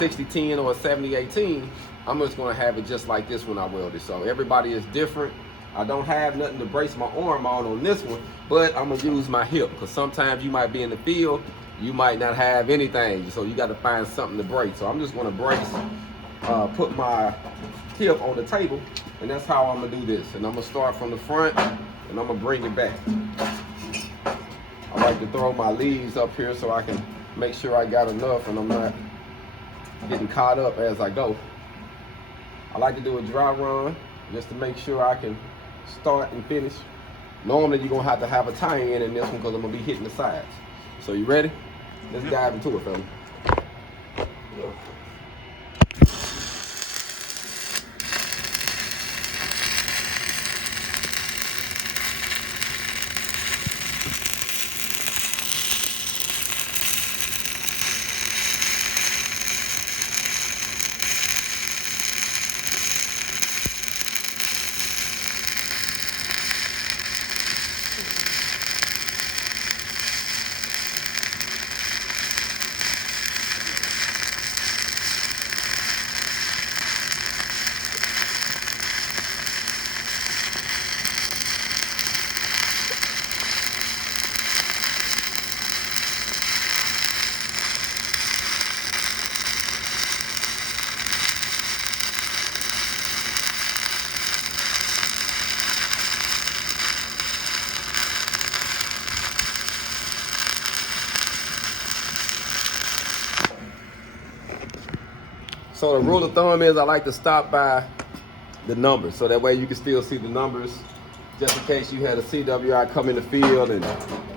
60-10 or a 70-18, I'm just gonna have it just like this when I weld it. So everybody is different. I don't have nothing to brace my arm on this one, but I'm gonna use my hip, because sometimes you might be in the field, you might not have anything, so you got to find something to brace. So I'm just gonna brace, put my hip on the table, and that's how I'm gonna do this. And I'm gonna start from the front, and I'm gonna bring it back. I like to throw my leaves up here so I can make sure I got enough and I'm not getting caught up as I go. I like to do a dry run just to make sure I can start and finish. Normally you're gonna have a tie-in in this one because I'm gonna be hitting the sides. So you ready? Let's dive into it, fella. So the rule of thumb is I like to stop by the numbers, so that way you can still see the numbers, just in case you had a CWI come in the field and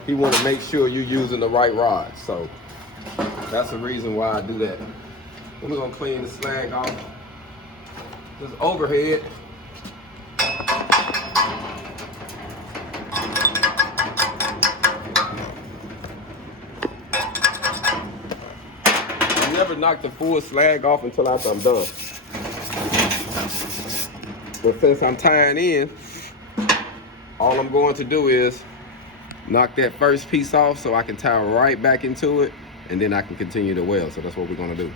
he want to make sure you're using the right rod. So that's the reason why I do that. Then we're gonna clean the slag off. This overhead. Never knock the full slag off until after I'm done. But since I'm tying in, all I'm going to do is knock that first piece off so I can tie right back into it, and then I can continue to weld. So that's what we're gonna do.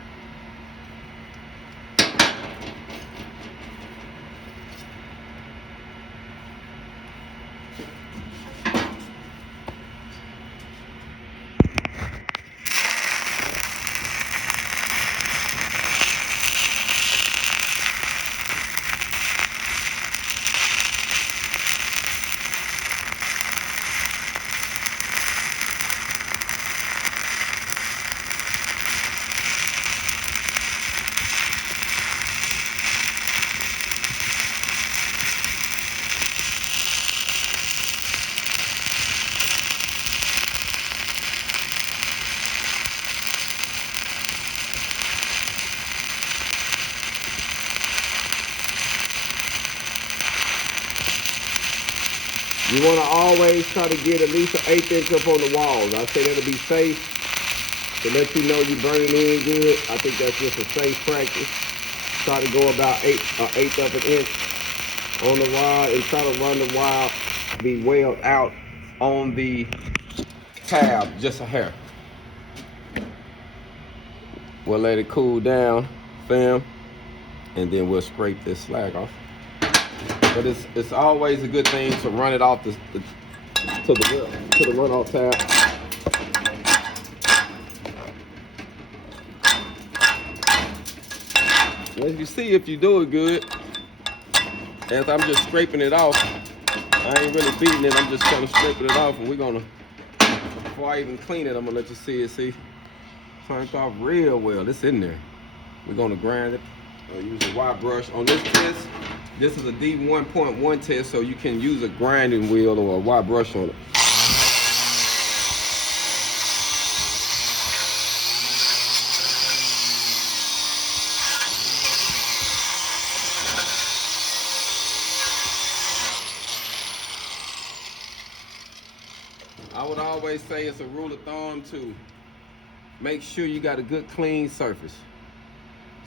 You want to always try to get at least an 1/8 inch up on the walls. I say that'll be safe to let you know you're burning in good. I think that's just a safe practice. Try to go about 1/8 of an inch on the rod, and try to run the rod be weld out on the tab just a hair. We'll let it cool down, fam, and then we'll scrape this slag off. But it's always a good thing to run it off to the runoff tab. As you see, if you do it good, as I'm just scraping it off, I ain't really beating it, I'm just kind of scraping it off, and we're gonna, before I even clean it, I'm gonna let you see it, see? Turned off real well, it's in there. We're gonna grind it. I'll use a wire brush. On this test, this is a D1.1 test, so you can use a grinding wheel or a wire brush on it. I would always say it's a rule of thumb to make sure you got a good clean surface.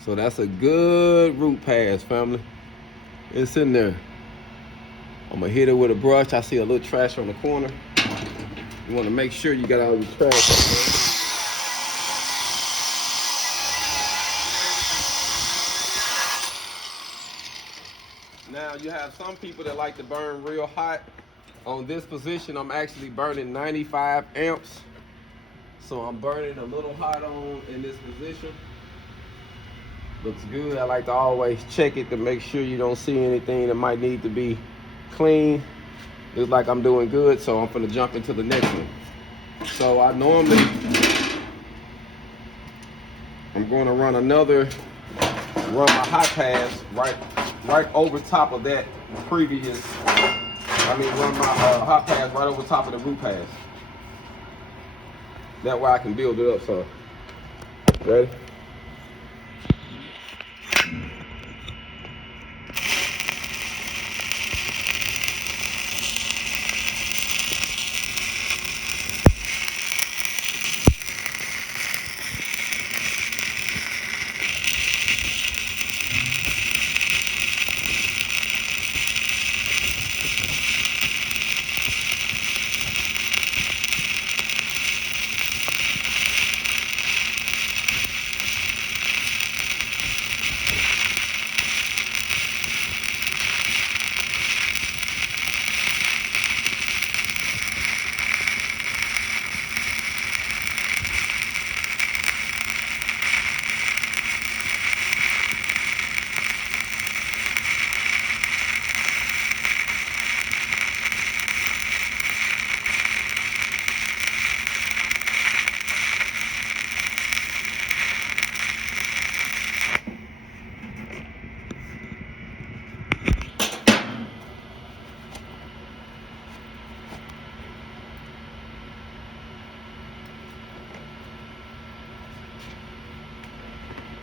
So that's a good root pass, family. It's in there. I'm gonna hit it with a brush. I see a little trash on the corner. You wanna make sure you got all your trash up there. Now you have some people that like to burn real hot. On this position, I'm actually burning 95 amps. So I'm burning a little hot on in this position. Looks good. I like to always check it to make sure you don't see anything that might need to be clean. Looks like I'm doing good, so I'm gonna jump into the next one. So I'm gonna run my hot pass right over top of that previous. Run my hot pass right over top of the root pass. That way I can build it up. So, ready?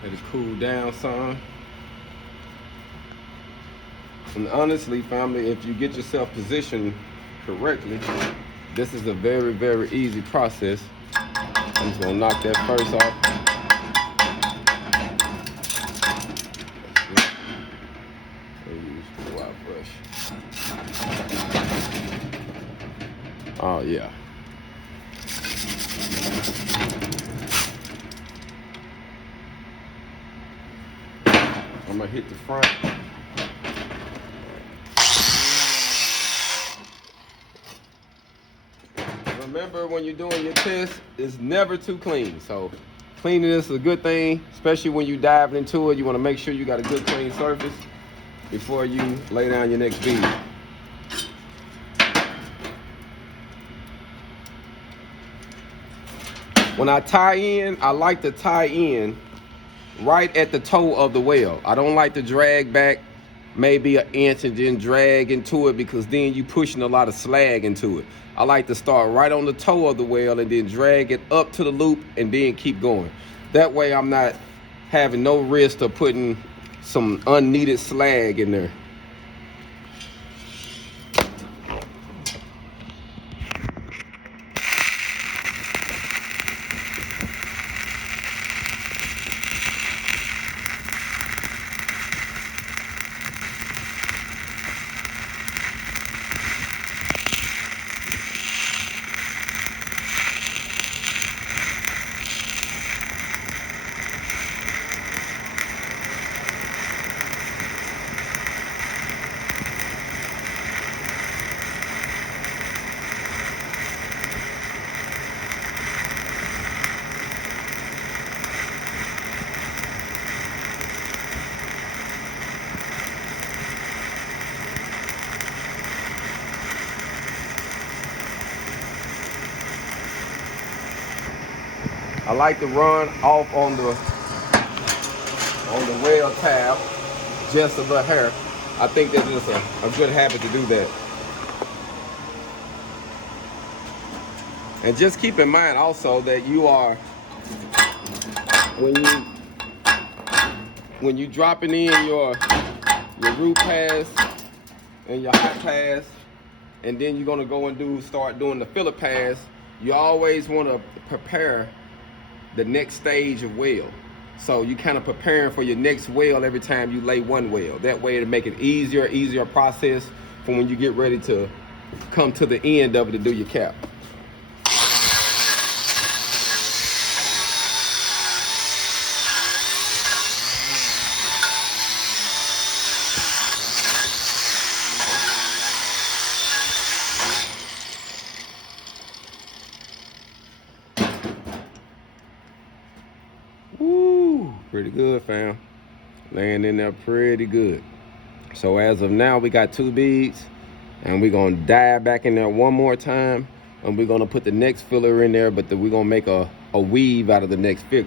Let it cool down some. And honestly, family, if you get yourself positioned correctly, this is a very, very easy process. I'm just gonna knock that first off. Use the wire brush. Oh yeah. I'm gonna hit the front. Remember, when you're doing your test, it's never too clean. So cleanliness is a good thing, especially when you dive into it. You want to make sure you got a good clean surface before you lay down your next bead. When I tie in, I like to tie in right at the toe of the weld. I don't like to drag back maybe an inch and then drag into it, because then you pushing a lot of slag into it. I like to start right on the toe of the weld and then drag it up to the loop and then keep going. That way I'm not having no risk of putting some unneeded slag in there. I like to run off on the weld tab just a little hair. I think that is a good habit to do that. And just keep in mind also that you are, when you dropping in your root pass and your hot pass, and then you're gonna go and start doing the filler pass, you always want to prepare the next stage of weld. So you kind of preparing for your next weld every time you lay one weld. That way it'll make it easier process for when you get ready to come to the end of it to do your cap. Woo, pretty good, fam. Laying in there pretty good. So as of now, we got 2 beads, and we're gonna dive back in there one more time, and we're gonna put the next filler in there, but we're gonna make a weave out of the next filler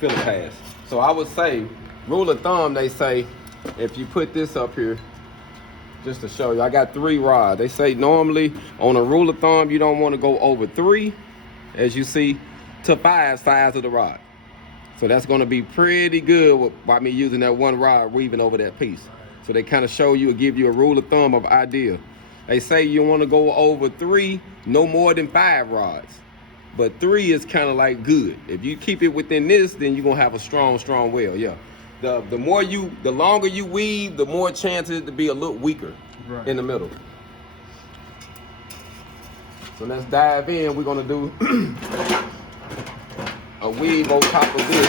pass. So I would say, rule of thumb, they say, if you put this up here, just to show you, I got 3 rods. They say normally on a rule of thumb, you don't want to go over 3, as you see, to 5 sides of the rod. So that's going to be pretty good by me using that 1 rod weaving over that piece. So they kind of show you or give you a rule of thumb of idea. They say you want to go over 3, no more than 5 rods. But 3 is kind of like good. If you keep it within this, then you're going to have a strong weld, yeah. The longer you weave, the more chances to be a little weaker in the middle. So let's dive in. We're gonna do a weave on top of this,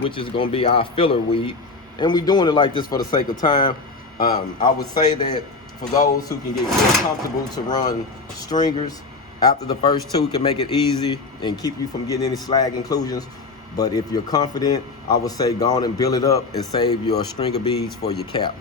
which is gonna be our filler weave. And we're doing it like this for the sake of time. I would say that for those who can get more comfortable to run stringers, after the first 2 can make it easy and keep you from getting any slag inclusions. But if you're confident, I would say go on and build it up and save your stringer beads for your cap.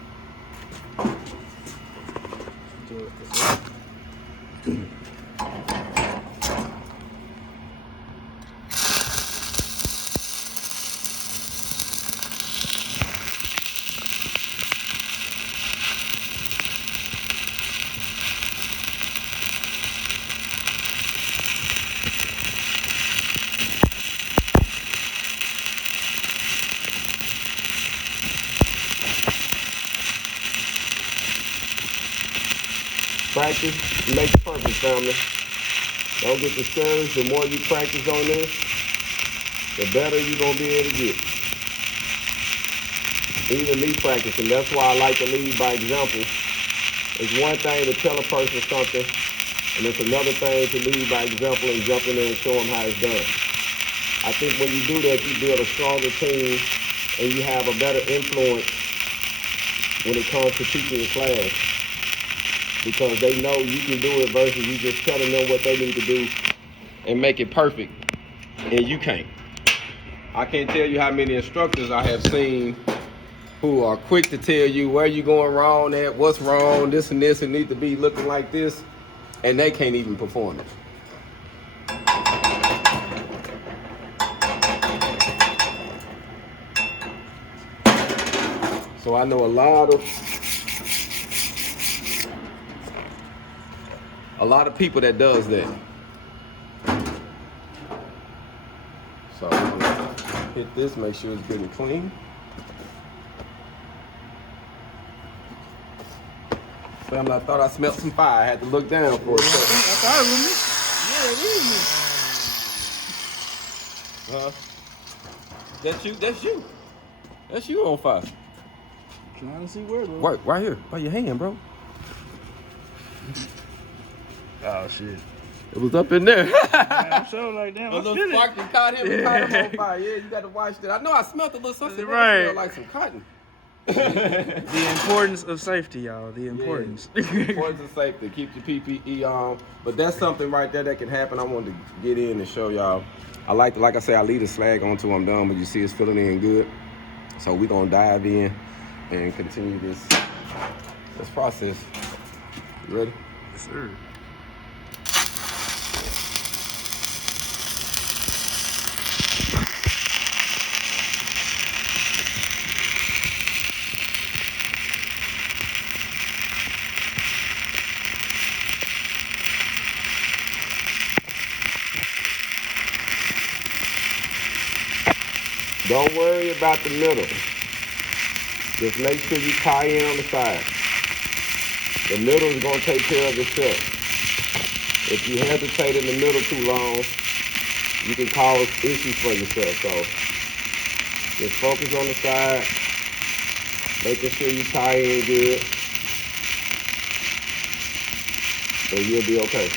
Practice makes perfect, family. Don't get discouraged. The more you practice on this, the better you're going to be able to get. Even me practicing, that's why I like to lead by example. It's one thing to tell a person something, and it's another thing to lead by example and jump in there and show them how it's done. I think when you do that, you build a stronger team, and you have a better influence when it comes to teaching the class. Because they know you can do it versus you just telling them what they need to do and make it perfect, and you can't. I can't tell you how many instructors I have seen who are quick to tell you where you're going wrong at, what's wrong, this and this, and need to be looking like this, and they can't even perform it. So I know a lot of people that does that. So I'm gonna hit this, make sure it's good and clean. Family, I thought I smelled some fire. I had to look down for a second. I thought it was me. Yeah, it is me. That's you. That's you on fire. Trying to see where, bro. Right here, by your hand, bro. Oh shit. It was up in there. Man, I'm sure like damn. A little spark that caught him on fire. Yeah, you got to watch that. I know I smelled a little something. Right. Smelled like some cotton. The importance of safety, y'all. The importance. Yeah. The importance of safety. Keep your PPE on. But that's something right there that can happen. I wanted to get in and show y'all. Like I say, I leave the slag on till I'm done, but you see it's filling in good. So we're gonna dive in and continue this process. You ready? Yes, sir. Don't worry about the middle. Just make sure you tie in on the side. The middle is going to take care of itself. If you hesitate in the middle too long, you can cause issues for yourself. So just focus on the side, making sure you tie in good, and you'll be okay.